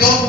2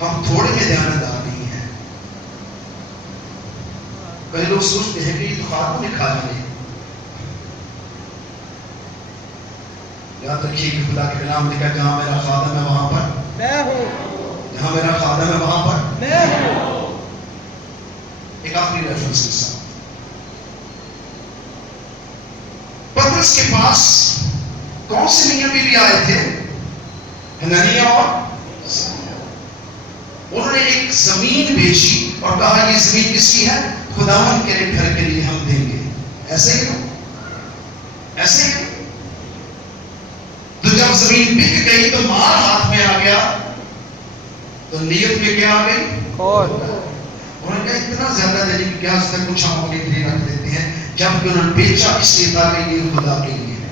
ہم تھوڑے میں دیانتدار نہیں ہیں. کئی لوگ سوچتے ہیں کہ یہ تو خادم نے کھا لیا. یاد رکھیے کہ خدا کے کلام لکھا جہاں میرا خادم ہے وہاں پر میں ہوں. جہاں میرا خادم ہے وہاں پر میں ہوں. ایک آخری ریفرنس کے ساتھ پترس کے پاس کون سے میاں بیوی آئے تھے؟ حنانیہ اور انہوں نے ایک زمین بیچی اور کہا یہ زمین کس کی ہے؟ خداوند کے گھر کے لیے ہم دیں گے. ایسے ہی ایسے ہی تو جب زمین بک گئی تو مال ہاتھ میں آ گیا تو نیت میں کیا آ گئی؟ اور انہوں نے کہا اتنا زیادہ دینے کی کیا اس تک کچھ ہم اپنے لیے رکھ دیتے ہیں. جب کہ انہوں نے بیچا اس لیے تھا کہ یہ خدا کے لیے ہے.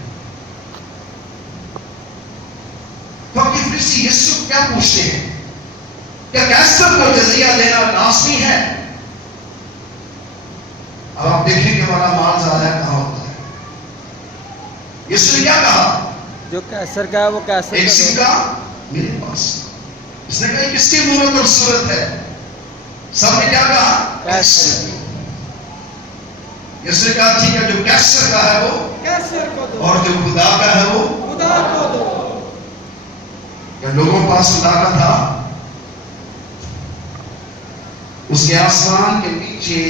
فقیر فرسی یسوع کیا پوچھتے ہیں؟ کیا کیسر کو جزیہ دینا لازمی ہے؟ اب آپ دیکھیں کہ ہمارا مال ضائع کہاں ہوتا ہے. یسوع نے کیا کہا؟ جو کیسر کا ہے وہ کیسر ایک کا دو. سکہ میرے پاس. اس نے کہا یہ کس کی مورت اور صورت ہے؟ سب نے کیا کہا؟ کیسر. یسوع نے کہا ٹھیک ہے جو کیسر کا ہے وہ کیسر کو دو اور جو خدا کا ہے وہ خدا کو دو. کہ لوگوں کے پاس خدا کا تھا. اس کے آسمان کے نیچے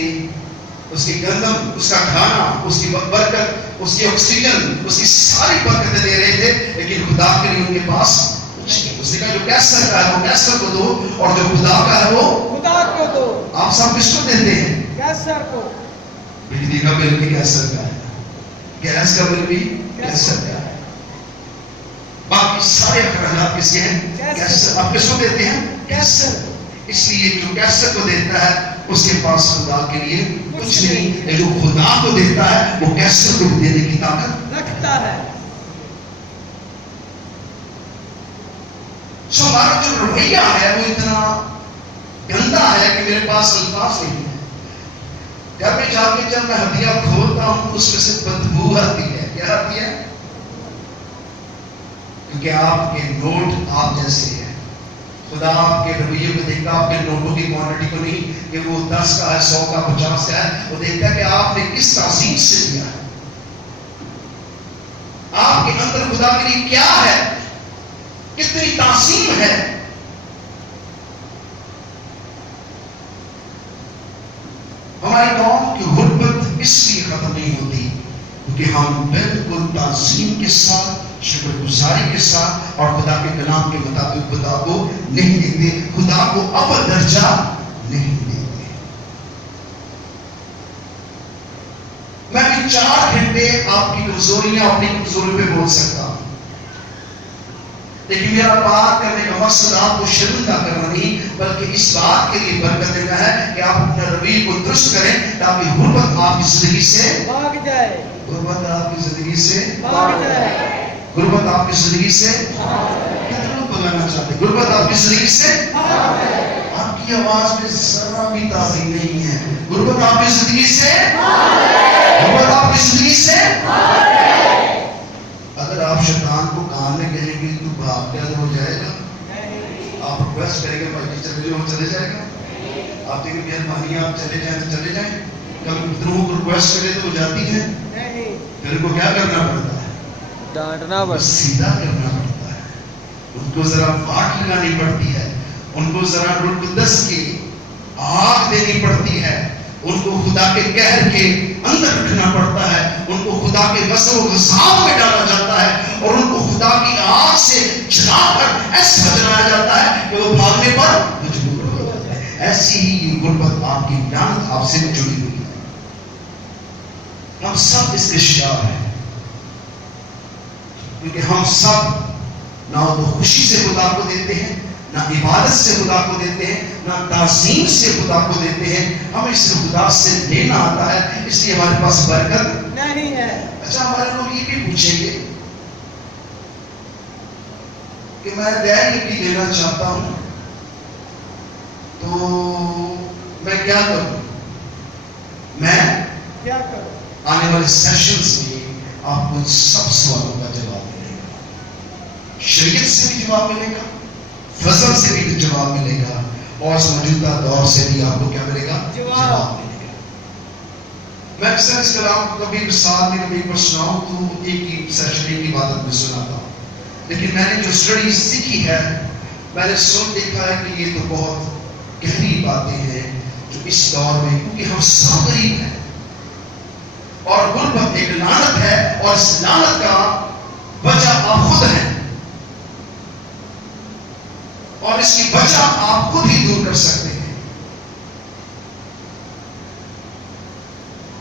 اس کی گندم، اس کا کھانا، اس کی برکت، اس کی آکسیجن، اس کی ساری برکتیں دے رہے تھے، لیکن خدا کے لیے ان کے پاس کچھ نہیں. اس نے کہا جو کیسر کا ہے وہ کیسر کو دو اور جو خدا کا ہے وہ خدا کو دو. آپ سب کس کو دیتے ہیں؟ کیسر کو. بجلی کا بل بھی کیسر کا ہے، گیس کا بل بھی کیسر کا ہے، باقی سارے اخراجات کس کے ہیں؟ کیسر. آپ کس کو دیتے ہیں؟ کیسر. اس لیے جو کیسر کو دیتا ہے اس کے پاس خدا کے لیے کچھ نہیں. جو خدا کو دیتا ہے وہ کیسر کو دینے کی طاقت رکھتا ہے. سو ہمارا جو رویہ ہے وہ اتنا گندا ہے کہ میرے پاس الفاظ نہیں ہے. جب میں جا کے جب میں ہدیہ کھولتا ہوں اس میں سے بدبو آتی ہے. کیا آتی ہے؟ کیونکہ آپ کے نوٹ آپ جیسے ہیں. خدا آپ کے رویے کو دیکھتا، آپ کے نوٹوں کی کوانٹٹی کو نہیں کہ وہ 10 کا ہے، 100 کا، 50 کا ہے. وہ دیکھتا کہ آپ نے کس تعظیم سے دیا ہے. آپ کے اندر خدا کے لیے کیا ہے، کتنی تعظیم ہے. ہماری قوم کی غربت اس لیے ختم نہیں ہوتی کیونکہ ہم بالکل تعظیم کے ساتھ، شکر گزاری کے ساتھ اور خدا کے کلام کے مطابق خدا کو نہیں دیتے، خدا کو اول درجہ نہیں دیتے. میں بھی 4 گھنٹے آپ کی کمزوریاں اپنی کمزوری پہ بول سکتا ہوں، لیکن میرا بات کرنے کا مقصد آپ کو شرمندہ کرنا نہیں بلکہ اس بات کے لیے برکت دینا ہے کہ آپ اپنے رویے کو درست کریں تاکہ غربت آپ کی زندگی سے بھاگ جائے. غربت آپ کی زندگی سے بھاگ جائے. غربت آپ کی زندگی سے کتنے لوگ بگانا چاہتے ہیں؟ غربت آپ کی زندگی سے آپ کی آواز میں ذرا بھی تعظیم نہیں ہے. غربت آپ کی زندگی سے غربت آپ کی زندگی سے. اگر آپ شیطان کو کان میں کہیں گے تو بھاگ گیا ہو جائے گا. آپ ریکویسٹ کریں گے بھائی چلے جاؤ، چلے جائے گا. آپ دیکھیں مہربانی آپ چلے جائیں تو چلے جائیں. کبھی کتنوں کو ریکویسٹ کرے تو وہ جاتی ہیں، پھر ان کو کیا کرنا پڑتا ہے؟ ڈانٹنا بس، سیدھا کرنا پڑتا ہے. ان کو ذرا واٹ لگانی پڑتی ہے، ان کو ذرا رکدس کی آگ دینی پڑتی ہے، ان کو خدا کے قہر کے اندر رکھنا پڑتا ہے، ان کو خدا کے غصب و غصاب میں ڈالا جاتا ہے اور ان کو خدا کی آگ سے جلا کر ایسا جلایا جاتا ہے کہ وہ بھاگنے پر مجبور ہو جاتا ہے. ایسی ہی یہ غربت آپ کی لعنت آپ سے جڑی ہوئی ہے. ہم سب اس کے شکار ہیں کیونکہ ہم سب نہ تو خوشی سے خدا کو دیتے ہیں، نہ عبادت سے خدا کو دیتے ہیں، نہ تعظیم سے خدا کو دیتے ہیں. ہمیں اس خدا سے لینا آتا ہے، اس لیے ہمارے پاس برکت نہیں ہے. اچھا ہمارے لوگ یہ بھی پوچھیں گے کہ میں دہلی دینا چاہتا ہوں تو میں کیا کروں؟ میں کیا کروں؟ آنے والے سیشنز میں آپ کو سب سوالوں کا جواب ملے گا. شریعت سے بھی جواب ملے گا، فضل سے بھی جواب ملے گا، اور اس موجودہ دور سے بھی آپ کو کیا ملے گا؟ جواب ملے گا۔ میں اکثر اس کلام کو کبھی سال میں کبھی پر سناؤں تو ایک ہی سیشن ایک ہی عبادت میں سناتا ہوں، لیکن میں نے جو اسٹڈی سیکھی ہے میں نے سن دیکھا ہے کہ یہ تو بہت گہری باتیں ہیں جو اس دور میں، کیونکہ ہم سب غریب ہیں اور غربت ایک لعنت ہے، اور اس لعنت کا وجہ آپ خود ہیں، اور اس کی وجہ آپ خود ہی دور کر سکتے ہیں۔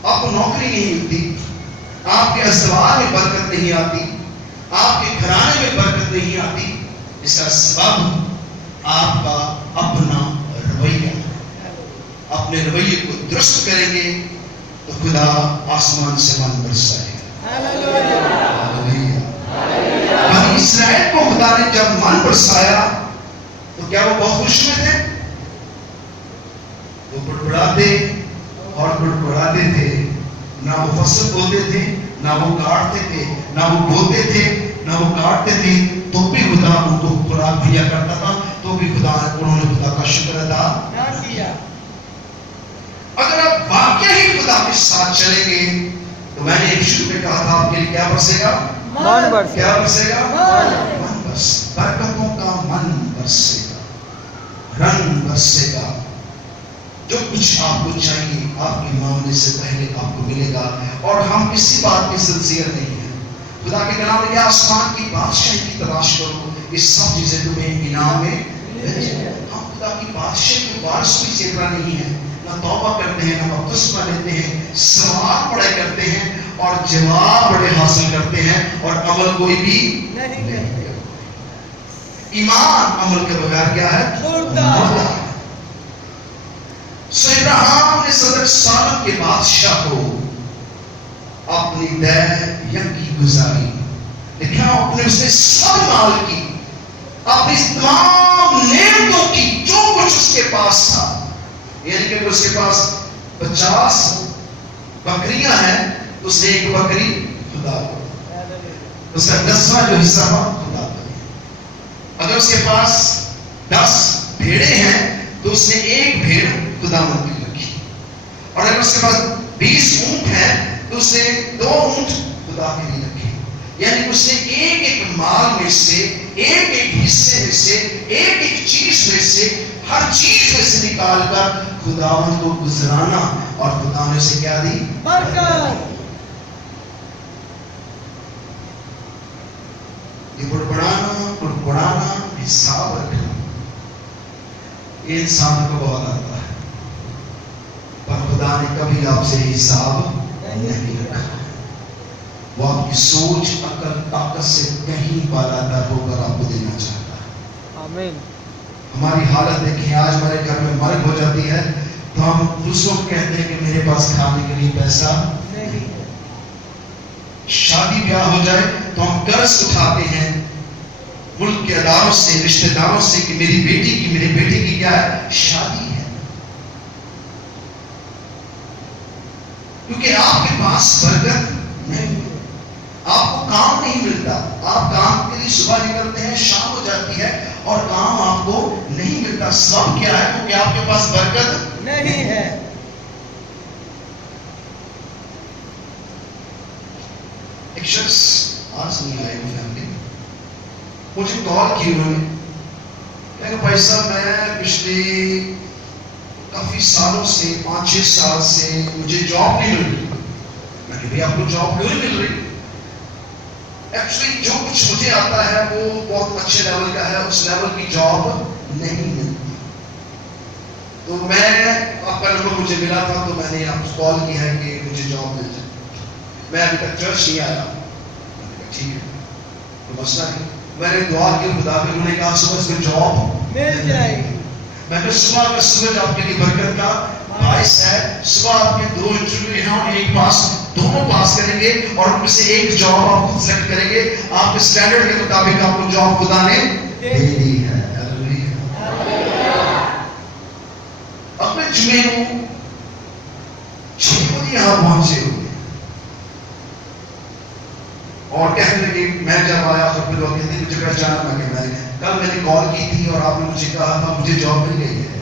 آپ کو نوکری نہیں ملتی، آپ کے ازدواج میں برکت نہیں آتی، آپ کے گھرانے میں برکت نہیں آتی، اس کا سبب آپ کا اپنا رویہ۔ اپنے رویے کو درست کریں گے تو خدا آسمان سے من برسائے گا۔ ہاللویہ۔ بنی اسرائیل کو خدا نے جب من برسایا تو کیا وہ بہت خوش ہوئے تھے؟ وہ بڑبڑاتے اور بڑبڑاتے تھے، نہ وہ فصل بولتے تھے، نہ وہ کاٹتے تھے، نہ وہ بولتے تھے، نہ وہ کاٹتے تھے، تو بھی خدا ان کو خوراک مہیا کرتا تھا، تو بھی انہوں نے خدا کا شکر ادا نہ کیا۔ اگر آپ واقعی ہی خدا کے ساتھ چلیں گے تو میں نے شروع میں کہا تھا آپ کے لیے کیا برسے گا؟ من برسے کیا برسے گا؟ من۔ من برسے، برکتوں کا من برسے گا، رنگ برسے گا، جو کچھ آپ کو چاہیے آپ کے مانگنے سے پہلے آپ کو ملے گا۔ اور ہم کسی بات کے سنسیئر نہیں ہیں۔ خدا کے کلام میں آسمان کی بادشاہی کی تلاش کرو، یہ سب چیزیں تمہیں انعام میں مل جائیں۔ ہم خدا کی بادشاہی کے وارث بھی اسی طرح نہیں ہیں، نہ توبہ کرتے ہیں، نہ بپتسمہ لیتے ہیں، سوال بڑے کرتے ہیں اور جواب بڑے حاصل کرتے ہیں، اور عمل کوئی بھی نہیں کرتے۔ ایمان عمل کے بغیر کیا ہے؟ مردہ۔ سو ابراہیم نے صدر سالم کے بادشاہ کو اپنی یکی گزاری، لیکن اپنے اس نے سب مال کی، اپنی تمام نعمتوں کی، جو کچھ اس کے پاس تھا، یعنی کہ اس کے پاس 50 بکریاں ہیں، اس نے ایک بکری خدا کو، اس کا 10واں جو حصہ تھا خدا کو۔ اگر اس کے پاس 10 بھیڑیں ہیں تو اس نے ایک بھیڑ خدا مند کی رکھی، اور اگر اس کے پاس 20 اونٹ ہیں تو اس نے 2 اونٹ خدا کے لیے رکھے، یعنی اس نے ایک ایک مال میں سے، ایک ایک حصے میں سے، ایک ایک چیز میں سے، ہر چیز میں سے نکال کر خداوند کو گزرانا، اور خدا نے اسے کیا دی؟ برکت۔ یہ بڑبڑانا حساب رکھنا یہ انسان کو بہت آتا ہے، پر خدا نے کبھی آپ سے حساب نہیں رکھا۔ وہ آپ کی سوچ، عقل، طاقت سے کہیں بالاتر ہو کر آپ کو دینا چاہتا ہے۔ آمین۔ ہماری حالت دیکھیں، آج ہمارے گھر میں مرگ ہو جاتی ہے تو ہم دوسروں کو کہتے ہیں کہ میرے پاس کھانے کے لیے پیسہ نہیں ہے۔ شادی بیاہ ہو جائے تو ہم قرض اٹھاتے ہیں ملک کے اداروں سے، رشتہ داروں سے، کہ میری بیٹی کی، میرے بیٹے کی کیا ہے؟ شادی ہے، کیونکہ آپ کے پاس برکت نہیں ہے، آپ کو کام نہیں ملتا، آپ کام کے لیے صبح نکلتے ہیں، شام ہو جاتی ہے اور کام آپ کو نہیں ملتا۔ سبب کیا ہے؟ کیونکہ آپ کے پاس برکت نہیں ہے۔ ایک شخص آج نہیں آئے فیملی، مجھے کال کی انہوں نے، میں نے کہا بھائی صاحب میں پچھلے کافی سالوں سے 5-6 سال سے مجھے جاب نہیں مل رہی۔ میں نے کہا بھائی آپ کو جاب کیوں نہیں مل رہی؟ ایکچولی جو کچھ مجھے آتا ہے وہ بہت اچھے لیول کا ہے، اس لیول کی جاب نہیں ملتی۔ تو میں آپ کا نمبر مجھے ملا تھا تو میں نے آپ کو کال کیا ہے کہ مجھے جاب مل جائے۔ میں ابھی تک چرچ نہیں آیا۔ ٹھیک ہے، تو مسئلہ ہے، میں نے دعا کی خدا پہ، انہوں نے کہا صبح اس میں جاب مل جائے گی۔ میں نے صبح کا سورج آپ کے لیے برکت کا باعث ہے۔ صبح آپ کے 2 انٹرویو ہیں اور ایک پاس، دونوں پاس کریں گے اور ان میں سے ایک جاب آپ خود سلیکٹ کریں گے، آپ کے سٹینڈرڈ کے مطابق آپ کو جاب خدا نے دے دی ہے۔ اپنے جمعے کو 6 بجے یہاں پہنچے ہوئے اور کہنے لگے، میں جب آیا تو پھر لوگ کہتے ہیں مجھے پہچانا، میں کل میں نے کال کی تھی اور آپ نے مجھے کہا تھا مجھے جاب مل گئی ہے۔